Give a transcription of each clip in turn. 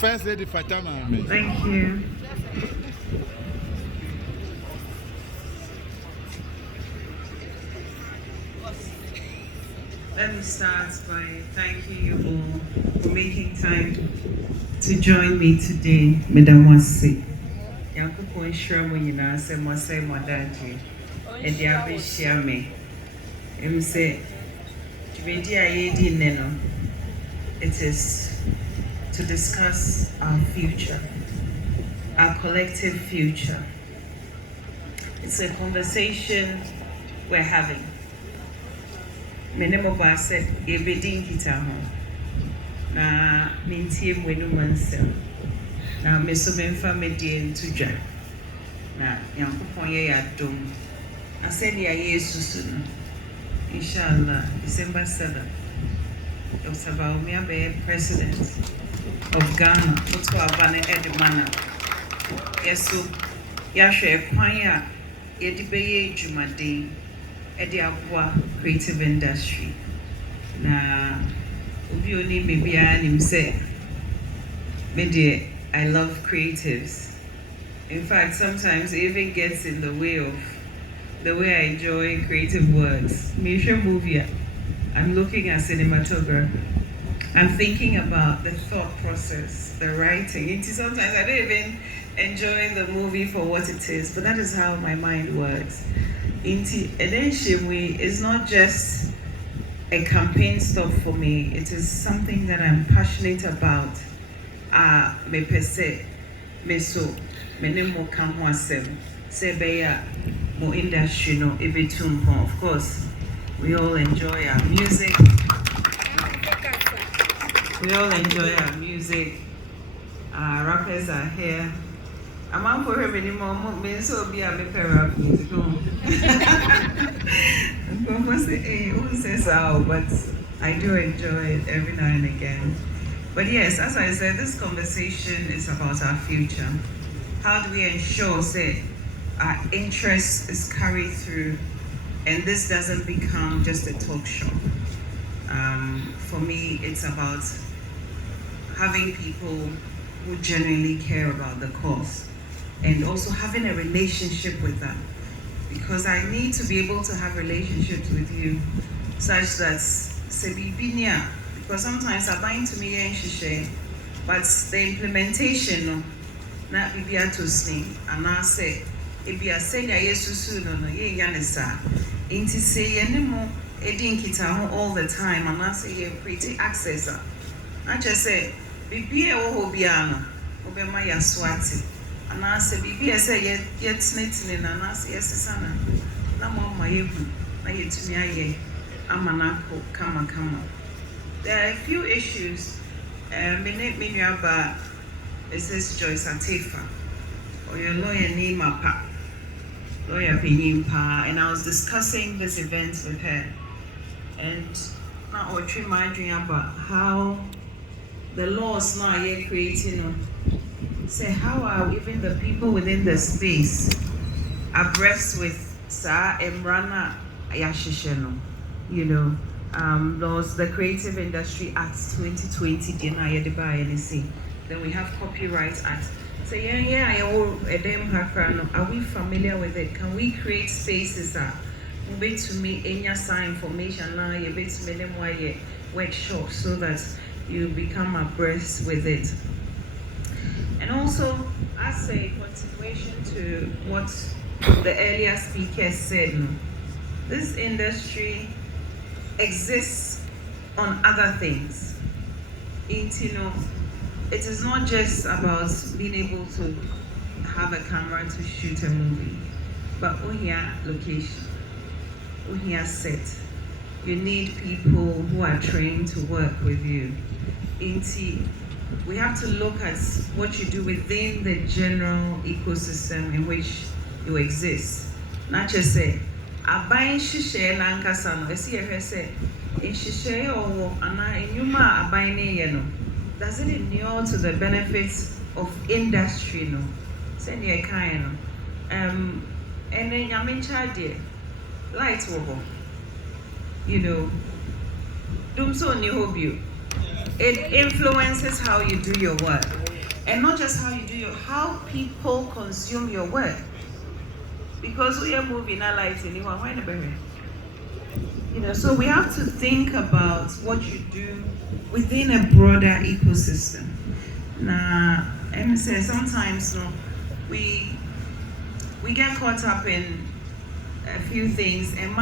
First lady Fatama. Thank you. Let me start by thanking you all for making time to join me today, Madam Wasi. Yankupon Shramu Yina se Mose Modaji, and Yabi Shiame. Say, Neno. It is to discuss our future, our collective future. It's a conversation we're having. Menemo ba said, Ebedin Kitaho. Na mintie mwenu mansem. Na mesomenfa medien tuja. Na yankupon ye yadom. I said ya Yesus. Inshallah, December 7th. Dr. Bawumia be president of Ghana. Otu abane edemana. Yesu yahwe kwanya yedibeye jumade edi abua creative industry. Na obi oni bibia nim say me I love creatives. In fact, sometimes it even gets in the way of the way I enjoy creative works. Movie. I'm looking at cinematography. I'm thinking about the thought process, the writing. Sometimes I don't even enjoy the movie for what it is, but that is how my mind works. It's not just a campaign stop for me. It is something that I'm passionate about. Me pese, me so, me nemo kamwasem, sebeya, mo industry no ebetumpo. Of course, we all enjoy our music. We all enjoy our music. Our rappers are here. I'm out for him anymore. Me so be a me rap music. Who says so? But I do enjoy it every now and again. But yes, as I said, this conversation is about our future. How do we ensure that our interest is carried through and this doesn't become just a talk show? For me, it's about having people who genuinely care about the cause and also having a relationship with them. Because I need to be able to have relationships with you such that Sebibinia, because sometimes I bind to me and she, but the implementation not be to sing and I say if you are saying yes no ye yanisa inti say anymore edin kita all the time and I say you pretty access. I just say bibi e wo biano obema ya swati and I say bibi say yet snitting and I say yes sana na mama yebu na yetumi aye amanako kama. There are a few issues. It says Joyce Atifa or your lawyer name Mapa, lawyer Pinimpa, and I was discussing this event with her, and now we're reminding about how the laws now are creating. Say how are even the people within the space abreast with Sa Emrana Ayashisheno, laws, the Creative Industry Act 2020, then we have Copyright Act. So are we familiar with it? Can we create spaces that will to me any sign information now you bet to me workshop so that you become abreast with it? And also as a continuation to what the earlier speaker said, this industry exists on other things. It is not just about being able to have a camera to shoot a movie, but here location, here set. You need people who are trained to work with you. We have to look at what you do within the general ecosystem in which you exist. Not just say, abayin shishe na nkasa no esi ye say in shishe owo ana enyuma abayin ne ye no does it inure to the benefits of industry no say ne kan no ene nyame chade light wo ho dum so ni hobio It influences how you do your work. And not just how you do how people consume your work. Because we are moving our lives anywhere, so we have to think about what you do within a broader ecosystem. Now, I'm saying sometimes we get caught up in a few things, and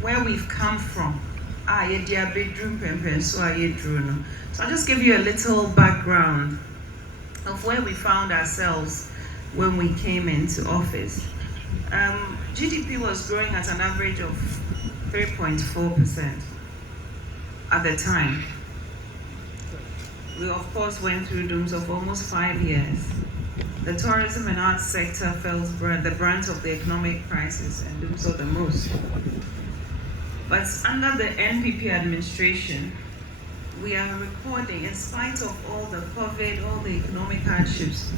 where we've come from. So I'll just give you a little background of where we found ourselves when we came into office. GDP was growing at an average of 3.4% at the time. We of course went through dooms of almost 5 years. The tourism and arts sector felt the brunt of the economic crisis and doomed so the most. But under the NPP administration, we are recording, in spite of all the COVID, all the economic hardships,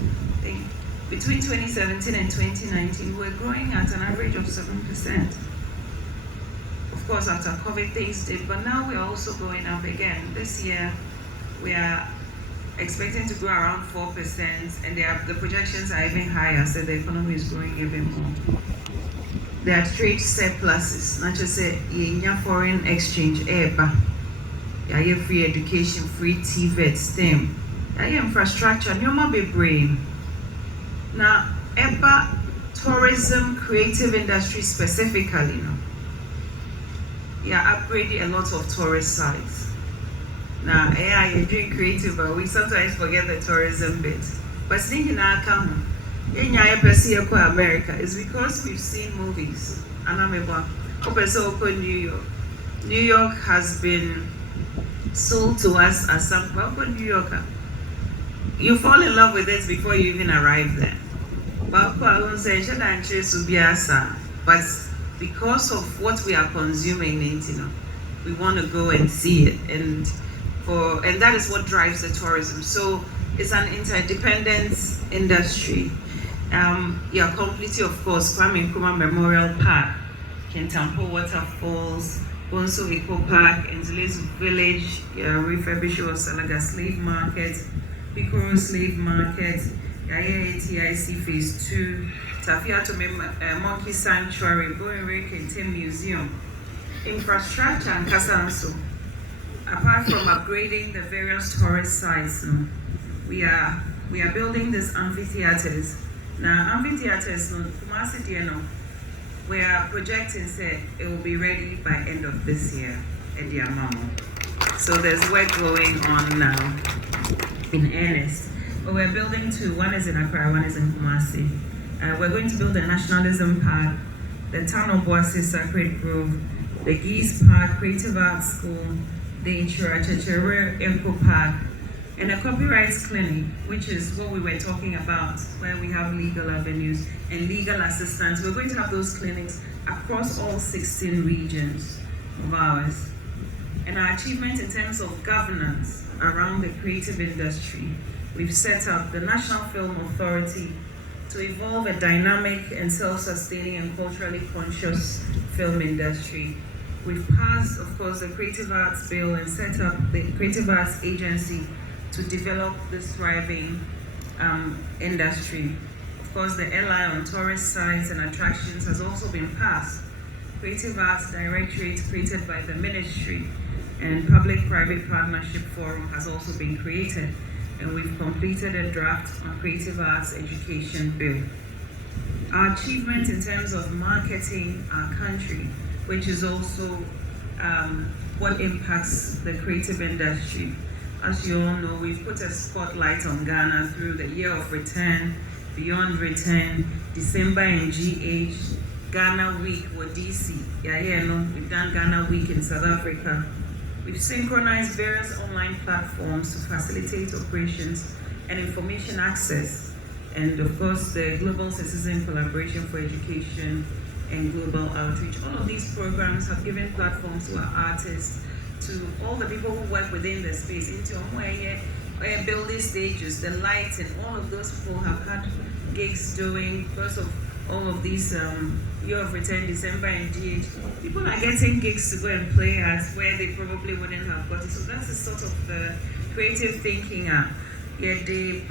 between 2017 and 2019, we're growing at an average of 7%. Of course, after COVID, things did, but now we're also going up again. This year, we are expecting to grow around 4%, and the projections are even higher, so the economy is growing even more. There are trade surpluses, not just foreign exchange, free education, free TVET, STEM, infrastructure, be brain. Now, tourism, creative industry specifically, upgrading a lot of tourist sites. Now, you're doing creative, but we sometimes forget the tourism bit. But thinking I come in America is because we've seen movies. New York. New York has been sold to us as some New Yorker. You fall in love with it before you even arrive there. But because of what we are consuming, we want to go and see it, and that is what drives the tourism. So it's an interdependent industry. Completely, of course, Kwame Nkrumah Memorial Park, Kentampo Waterfalls, Bonso Eco Park, Nzilezu Village, refurbished Salaga Slave Market, Pikoro Slave Market, ATIC Phase 2, Tafiato Monkey Sanctuary, Boenre Kente Museum, infrastructure and Kasanso. Apart from upgrading the various tourist sites, we are building these amphitheaters. Now, amphitheaters, we are projecting it will be ready by end of this year at the Amamo. So there's work going on now in earnest. But we're building two. One is in Accra, one is in Kumasi. We're going to build a nationalism park, the town of Boise Sacred Grove, the Geese Park, Creative Arts School, the Inchurachechere Eco Park, and a copyrights clinic, which is what we were talking about, where we have legal avenues and legal assistance. We're going to have those clinics across all 16 regions of ours. And our achievement in terms of governance around the creative industry, we've set up the National Film Authority to evolve a dynamic and self-sustaining and culturally conscious film industry. We've passed, of course, the Creative Arts Bill and set up the Creative Arts Agency to develop this thriving industry. Of course, the LI on tourist sites and attractions has also been passed. Creative Arts Directorate created by the Ministry and Public-Private Partnership Forum has also been created, and we've completed a draft on Creative Arts Education Bill. Our achievement in terms of marketing our country, which is also what impacts the creative industry. As you all know, we've put a spotlight on Ghana through the Year of Return, Beyond Return, December in GH, Ghana Week with DC. We've done Ghana Week in South Africa. We've synchronized various online platforms to facilitate operations and information access. And of course, the Global Citizen Collaboration for Education and Global Outreach. All of these programs have given platforms to our artists, to all the people who work within the space, into building stages, the lights, and all of those people have had gigs doing because of all of these year of return, December and GH, people are getting gigs to go and play at where they probably wouldn't have got it. So that's the sort of the creative thinking. Yeah, they